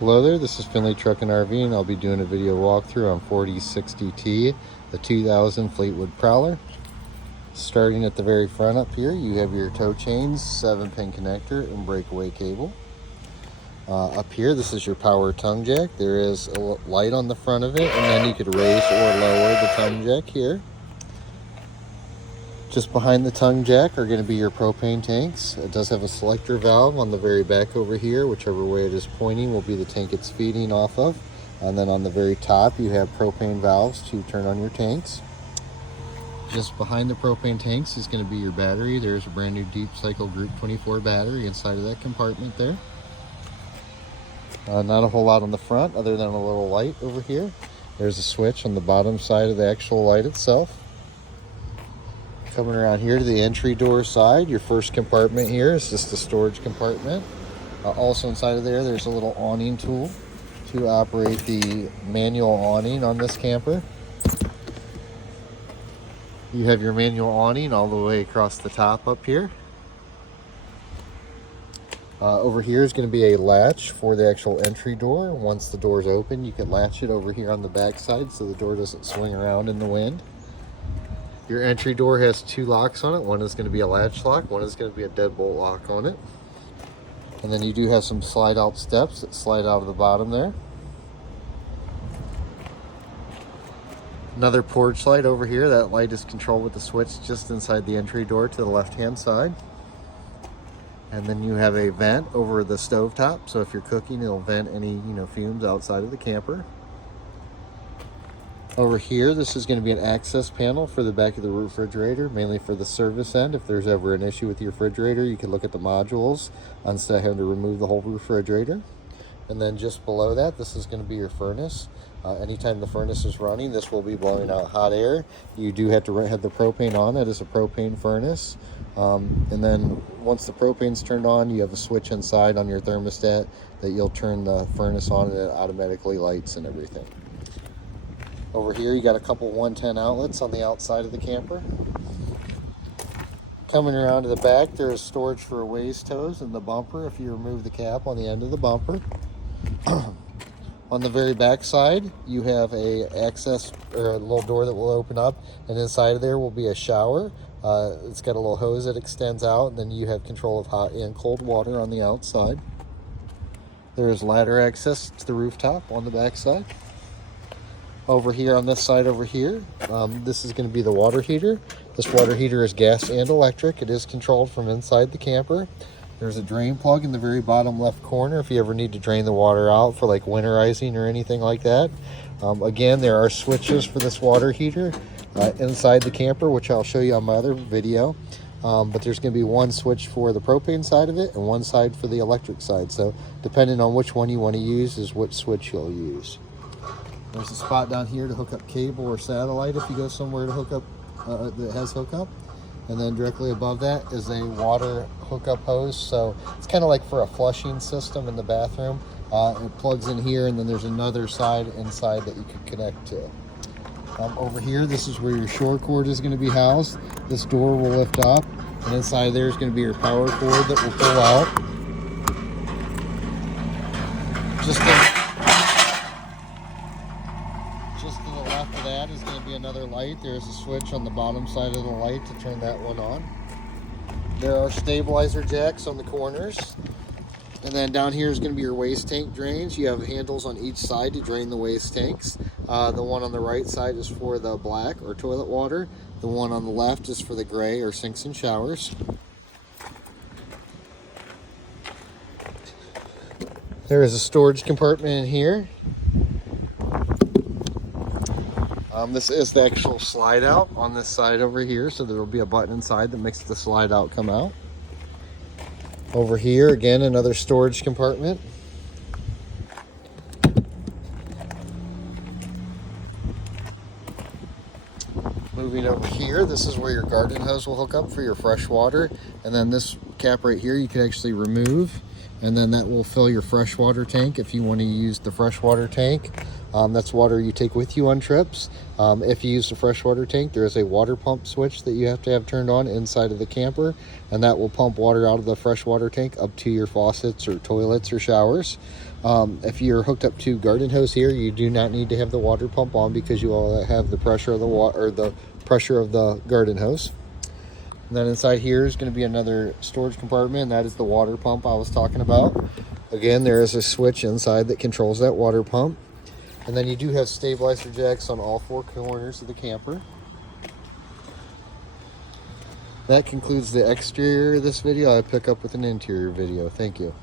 Hello there, this is Finley Truck and RV, and I'll be doing a video walkthrough on 4060T, the 2000 Fleetwood Prowler. Starting at the very front up here, you have your tow chains, 7-pin connector, and breakaway cable. Up here, this is your power tongue jack. There is a light on the front of it, and then you could raise or lower the tongue jack here. Just behind the tongue jack are going to be your propane tanks. It does have a selector valve on the very back over here. Whichever way it is pointing will be the tank it's feeding off of. And then on the very top you have propane valves to turn on your tanks. Just behind the propane tanks is going to be your battery. There's a brand new Deep Cycle Group 24 battery inside of that compartment there. Not a whole lot on the front other than a little light over here. There's a switch on the bottom side of the actual light itself. Coming around here to the entry door side, your first compartment here is just the storage compartment. Also inside of there, there's a little awning tool to operate the manual awning on this camper. You have your manual awning all the way across the top up here. Over here is going to be a latch for the actual entry door. Once the door is open, you can latch it over here on the back side so the door doesn't swing around in the wind. Your entry door has 2 locks on it. One is going to be a latch lock, one is going to be a deadbolt lock on it. And then you do have some slide out steps that slide out of the bottom there. Another porch light over here. That light is controlled with the switch just inside the entry door to the left hand side. And then you have a vent over the stovetop, so if you're cooking it'll vent any fumes outside of the camper. Over here, this is going to be an access panel for the back of the refrigerator, mainly for the service end. If there's ever an issue with your refrigerator, you can look at the modules instead of having to remove the whole refrigerator. And then just below that, this is going to be your furnace. Anytime the furnace is running, this will be blowing out hot air. You do have to have the propane on. It is a propane furnace. And then once the propane's turned on, you have a switch inside on your thermostat that you'll turn the furnace on and it automatically lights and everything. Over here you got a couple 110 outlets on the outside of the camper. Coming around to the back, there is storage for waste hose in the bumper if you remove the cap on the end of the bumper. On the very back side you have a access or a little door that will open up, and inside of there will be a shower. It's got a little hose that extends out, and then you have control of hot and cold water on the outside. There is ladder access to the rooftop on the back side. Over here on this side over here, this is going to be the water heater. This water heater is gas and electric. It is controlled from inside the camper. There's a drain plug in the very bottom left corner if you ever need to drain the water out for like winterizing or anything like that. Again, there are switches for this water heater inside the camper, which I'll show you on my other video. But there's going to be one switch for the propane side of it and one side for the electric side. So depending on which one you want to use is which switch you'll use. There's a spot down here to hook up cable or satellite if you go somewhere to hook up that has hookup. And then directly above that is a water hookup hose. So it's kind of like for a flushing system in the bathroom. It plugs in here, and then there's another side inside that you can connect to. Over here, this is where your shore cord is going to be housed. This door will lift up, and inside there is going to be your power cord that will pull out. Just to the left of that is going to be another light. There's a switch on the bottom side of the light to turn that one on. There are stabilizer jacks on the corners. And then down here is going to be your waste tank drains. You have handles on each side to drain the waste tanks. The one on the right side is for the black or toilet water. The one on the left is for the gray or sinks and showers. There is a storage compartment in here. This is the actual slide out on this side over here, so there will be a button inside that makes the slide out come out. Over here, again, another storage compartment. Moving over here, this is where your garden hose will hook up for your fresh water, and then this cap right here you can actually remove And then that will fill your freshwater tank if you want to use the freshwater tank. That's water you take with you on trips. If you use the freshwater tank, there is a water pump switch that you have to have turned on inside of the camper, and that will pump water out of the freshwater tank up to your faucets or toilets or showers. If you're hooked up to garden hose here, you do not need to have the water pump on because you will have the pressure of the water, or the pressure of the garden hose. And then inside here is going to be another storage compartment, and that is the water pump I was talking about. Again, there is a switch inside that controls that water pump. And then you do have stabilizer jacks on all four corners of the camper. That concludes the exterior of this video. I'll pick up with an interior video. Thank you.